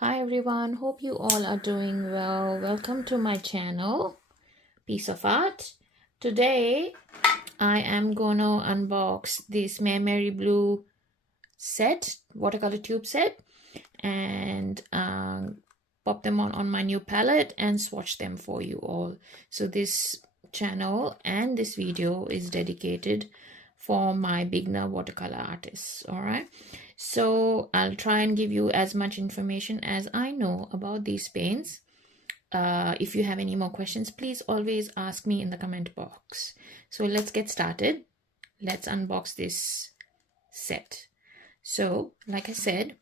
Hi everyone, hope you all are doing well. Welcome to my channel, Piece of Art. Today I am gonna unbox this Maimeriblu set, watercolor tube set, and pop them on my new palette and swatch them for you all. So this channel and this video is dedicated for my beginner watercolor artists. All right, so I'll try and give you as much information as I know about these paints. If you have any more questions, please always ask me in the comment box. So let's get started. Let's unbox this set. So like I said,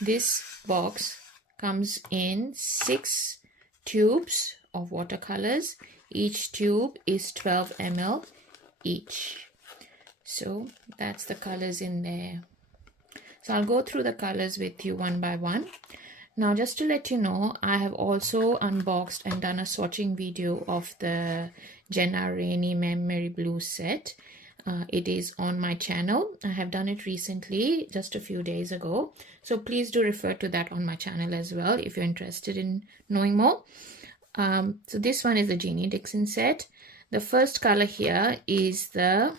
this box comes in 6 tubes of watercolors. Each tube is 12 ml each. So that's the colors in there. So I'll go through the colors with you one by one. Now, just to let you know, I have also unboxed and done a swatching video of the Jenna Rainey Maimeriblu set. It is on my channel. I have done it recently, just a few days ago. So please do refer to that on my channel as well if you're interested in knowing more. So this one is the Jeannie Dickson set. The first color here is the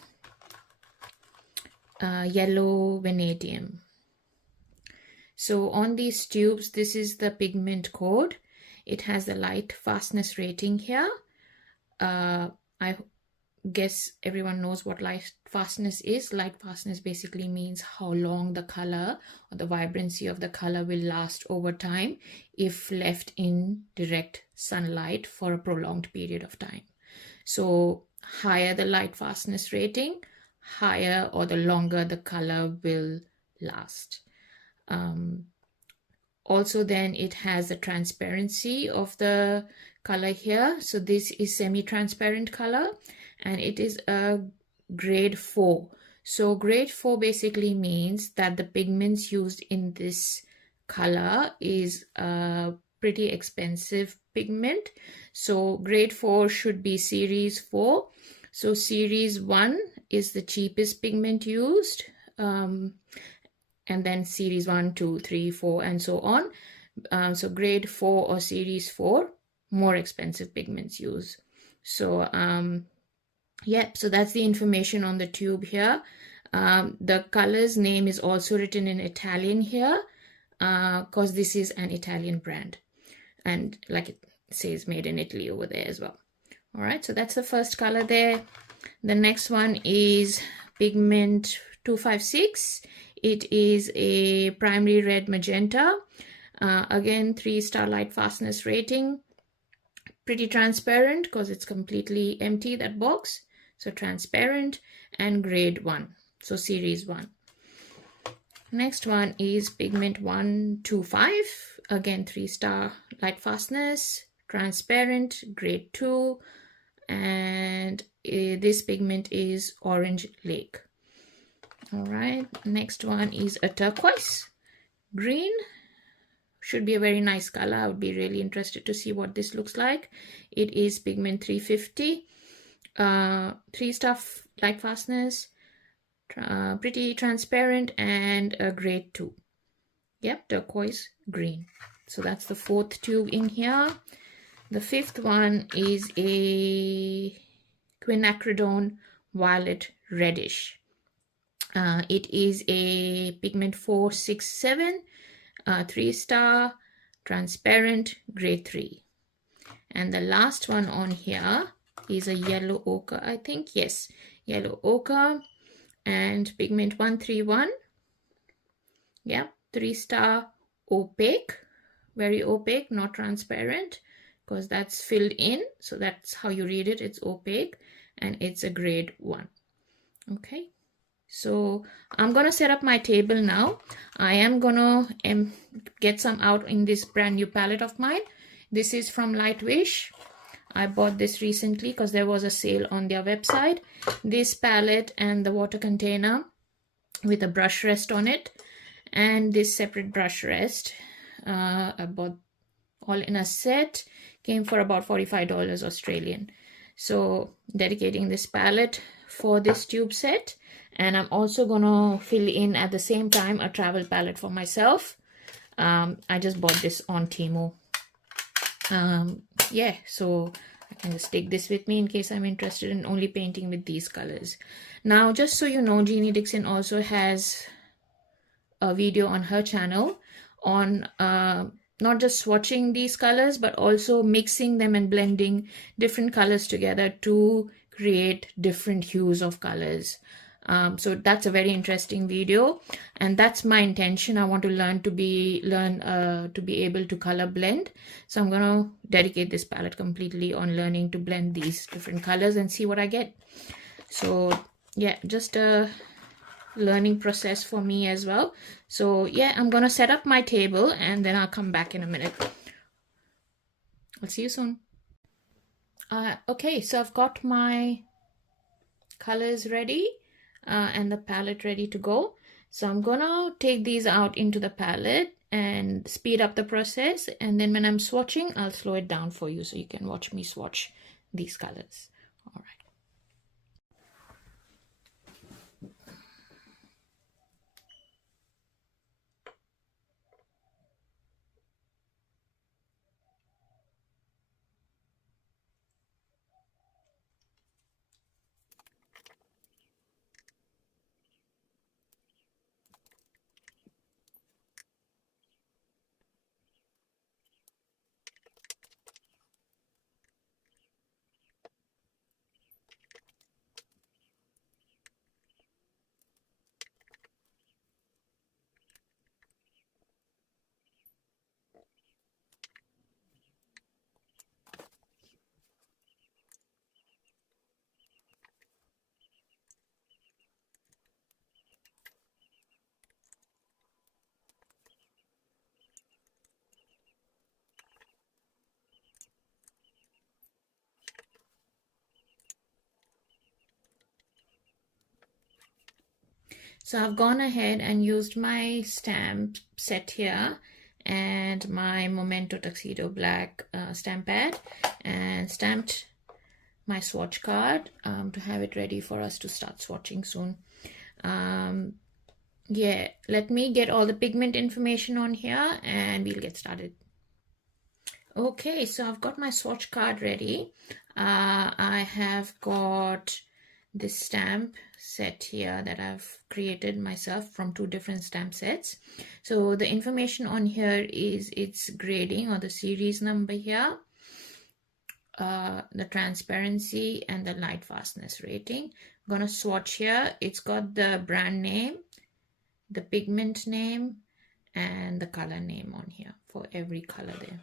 yellow vanadium. So on these tubes, this is the pigment code. It has the light fastness rating here. I guess everyone knows what light fastness is. Light fastness basically means how long the color or the vibrancy of the color will last over time if left in direct sunlight for a prolonged period of time. So higher the light fastness rating, higher or the longer the color will last. Also then it has the transparency of the color here. So this is semi-transparent color and it is a grade 4. So grade 4 basically means that the pigments used in this color is a pretty expensive pigment. So grade 4 should be series 4. So series 1 is the cheapest pigment used, and then series 1, 2, 3, 4 and so on. So grade 4 or series 4, more expensive pigments used. So yeah, so that's the information on the tube here. The color's name is also written in Italian here, because this is an Italian brand, and like it says made in Italy over there as well. All right, so that's the first color there. The next one is pigment 256. It is a primary red magenta. Again, 3-star light fastness rating. Pretty transparent because it's completely empty, that box. So transparent, and grade 1. So series 1. Next one is pigment 125. Again, 3-star light fastness, transparent, grade 2. And this pigment is Orange Lake. All right, next one is a turquoise green. Should be a very nice color. I would be really interested to see what this looks like. It is pigment 350, 3-star light fastness, pretty transparent, and a grade 2. Yep, turquoise green. So that's the 4th tube in here. The 5th one is a quinacridone violet reddish. It is a pigment 467, 3-star, transparent, grade 3. And the last one on here is a yellow ochre, I think. Yes, yellow ochre, and pigment 131. Yeah, 3-star, opaque, very opaque, not transparent, because that's filled in. So that's how you read it. It's opaque, and it's a grade 1. Okay. So I'm gonna set up my table now. I am gonna get some out in this brand new palette of mine. This is from Lightwish. I bought this recently because there was a sale on their website. This palette and the water container with a brush rest on it, and this separate brush rest. I bought all in a set. Came for about $45 Australian. So dedicating this palette for this tube set. And I'm also gonna fill in at the same time a travel palette for myself. I just bought this on Temu. Yeah, so I can just take this with me in case I'm interested in only painting with these colors. Now, just so you know, Jeannie Dickson also has a video on her channel on not just swatching these colors, but also mixing them and blending different colors together to create different hues of colors. So that's a very interesting video, and that's my intention. I want to learn to be able to color blend. So I'm gonna dedicate this palette completely on learning to blend these different colors and see what I get. So yeah, just a learning process for me as well. So yeah, I'm gonna set up my table and then I'll come back in a minute. I'll see you soon. Okay, so I've got my colors ready and the palette ready to go. So I'm gonna take these out into the palette and speed up the process, and then when I'm swatching, I'll slow it down for you so you can watch me swatch these colors. All right. So I've gone ahead and used my stamp set here and my Memento Tuxedo Black stamp pad and stamped my swatch card to have it ready for us to start swatching soon. Yeah, let me get all the pigment information on here and we'll get started. Okay, so I've got my swatch card ready. I have got this stamp set here that I've created myself from 2 different stamp sets. So the information on here is its grading or the series number here, the transparency and the light fastness rating. I'm gonna swatch here. It's got the brand name, the pigment name, and the color name on here for every color there.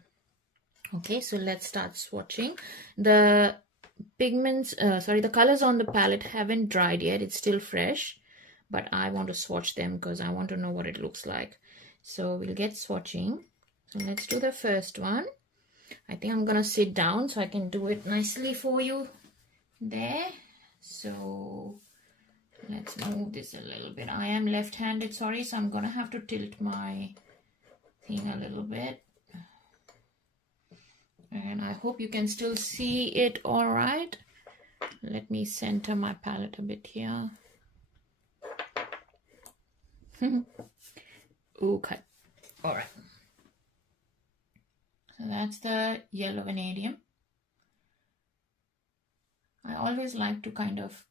Okay, so let's start swatching. The pigments, the colors on the palette haven't dried yet. It's still fresh, but I want to swatch them because I want to know what it looks like. So we'll get swatching. So let's do the first one. I think I'm gonna sit down so I can do it nicely for you there. So let's move this a little bit. I am left-handed, sorry, so I'm gonna have to tilt my thing a little bit. And I hope you can still see it all right. Let me center my palette a bit here. Okay, all right. So that's the yellow vanadium. I always like to kind of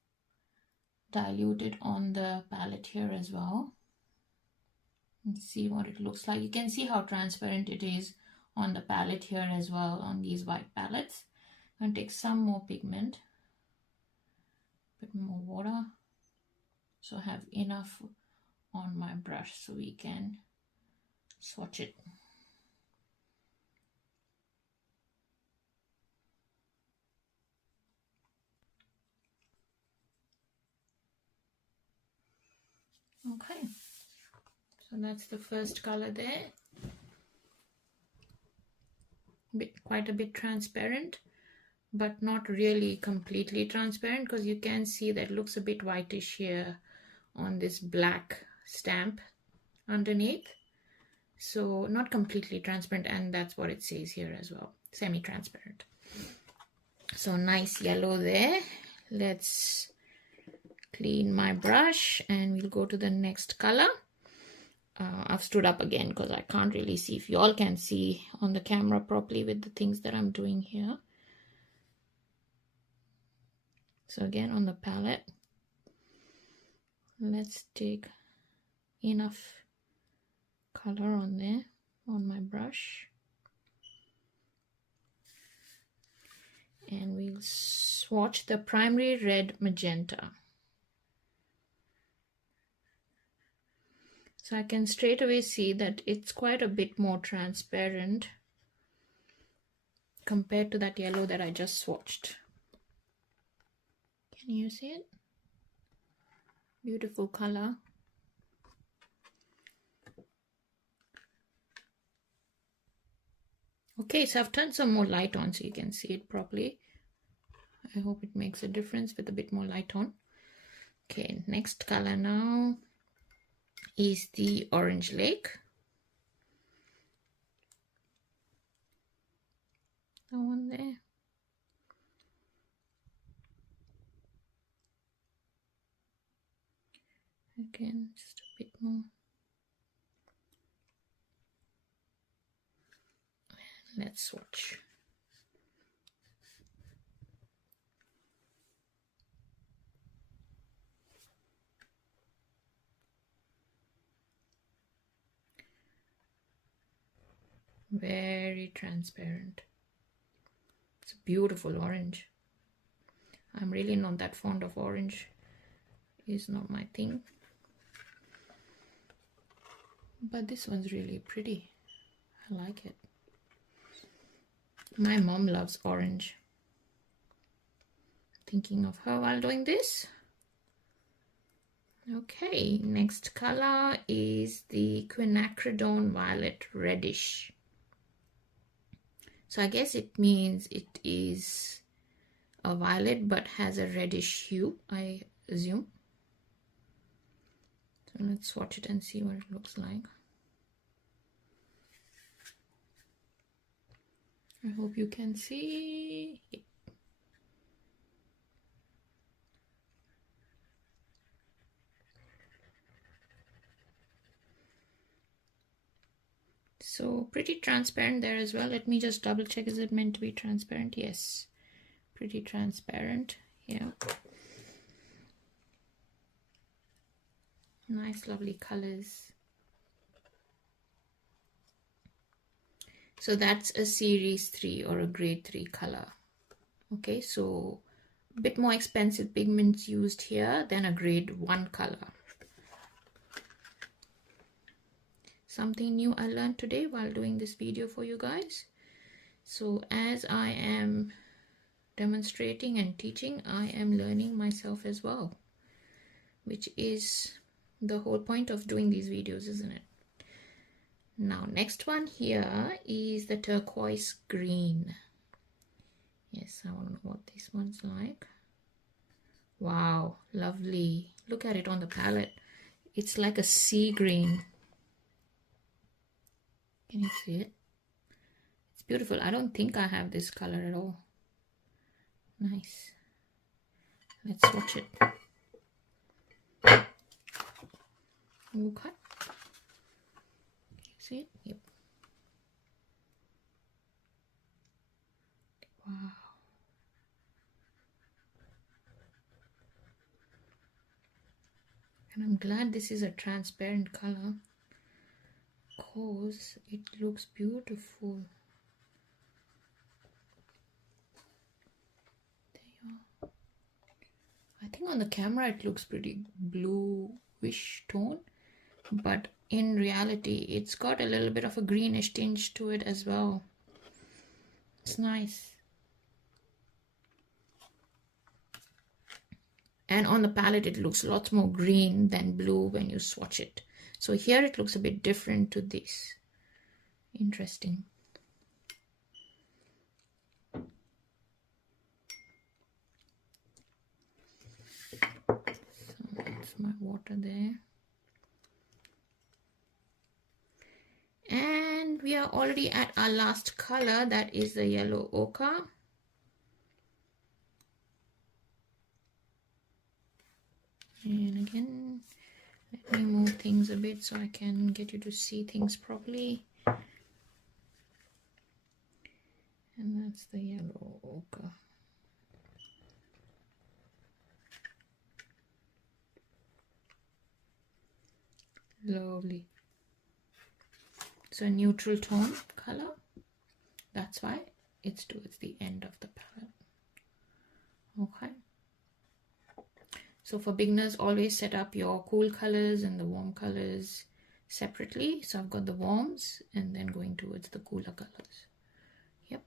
dilute it on the palette here as well and see what it looks like. You can see how transparent it is on the palette here as well on these white palettes. I'm going to take some more pigment, a bit more water, so I have enough on my brush so we can swatch it. Okay, so that's the first color there. Quite a bit transparent, but not really completely transparent because you can see that it looks a bit whitish here on this black stamp underneath. So not completely transparent, and that's what it says here as well, semi-transparent. So nice yellow there. Let's clean my brush and we'll go to the next color. I've stood up again because I can't really see if you all can see on the camera properly with the things that I'm doing here. So again, on the palette, let's take enough color on there on my brush, and we'll swatch the primary red magenta. So I can straight away see that it's quite a bit more transparent compared to that yellow that I just swatched. Can you see it? Beautiful color. Okay, so I've turned some more light on so you can see it properly. I hope it makes a difference with a bit more light on. Okay, next color now is the Orange Lake. That one there. Again, just a bit more. Let's swatch. Very transparent. It's a beautiful orange. I'm really not that fond of orange. It's not my thing. But this one's really pretty. I like it. My mom loves orange. Thinking of her while doing this. Okay, next color is the quinacridone violet reddish. So I guess it means it is a violet but has a reddish hue, I assume. So let's swatch it and see what it looks like. I hope you can see. Yep. So pretty transparent there as well. Let me just double check. Is it meant to be transparent? Yes, pretty transparent. Yeah. Nice, lovely colors. So that's a series 3 or a grade 3 color. Okay, so a bit more expensive pigments used here than a grade 1 color. Something new I learned today while doing this video for you guys. So as I am demonstrating and teaching, I am learning myself as well, which is the whole point of doing these videos, isn't it? Now, next one here is the turquoise green. Yes, I want to know what this one's like. Wow, lovely. Look at it on the palette. It's like a sea green. Can you see it? It's beautiful. I don't think I have this color at all. Nice. Let's swatch it. Okay. See it? Yep. Wow. And I'm glad this is a transparent color because it looks beautiful. There you are. I think on the camera it looks pretty bluish tone, but in reality it's got a little bit of a greenish tinge to it as well. It's nice. And on the palette it looks lots more green than blue when you swatch it. So here it looks a bit different to this. Interesting. So that's my water there. And we are already at our last color, that is the yellow ochre. And again, let Let me move things a bit so I can get you to see things properly. And that's the yellow ochre. Lovely. It's a neutral tone color. That's why it's towards the end of the palette. Okay. So for beginners, always set up your cool colors and the warm colors separately. So I've got the warms and then going towards the cooler colors. Yep.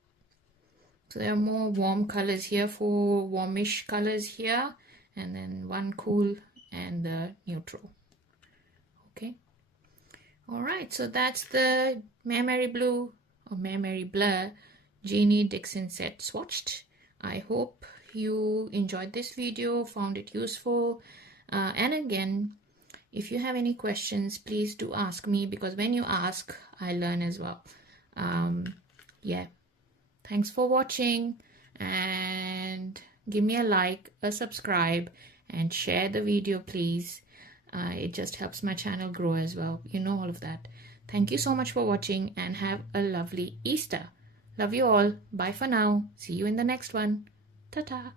So there are more warm colors here, 4 warmish colors here, and then 1 cool and the neutral. Okay. All right. So that's the Maimeriblu or Maimeriblu Jeannie Dickson set swatched. I hope you enjoyed this video, found it useful, and again, if you have any questions, please do ask me, because when you ask, I learn as well. Yeah, thanks for watching, and give me a like, a subscribe, and share the video, please. It just helps my channel grow as well. You know all of that. Thank you so much for watching, and have a lovely Easter. Love you all. Bye for now. See you in the next one. Ta-ta.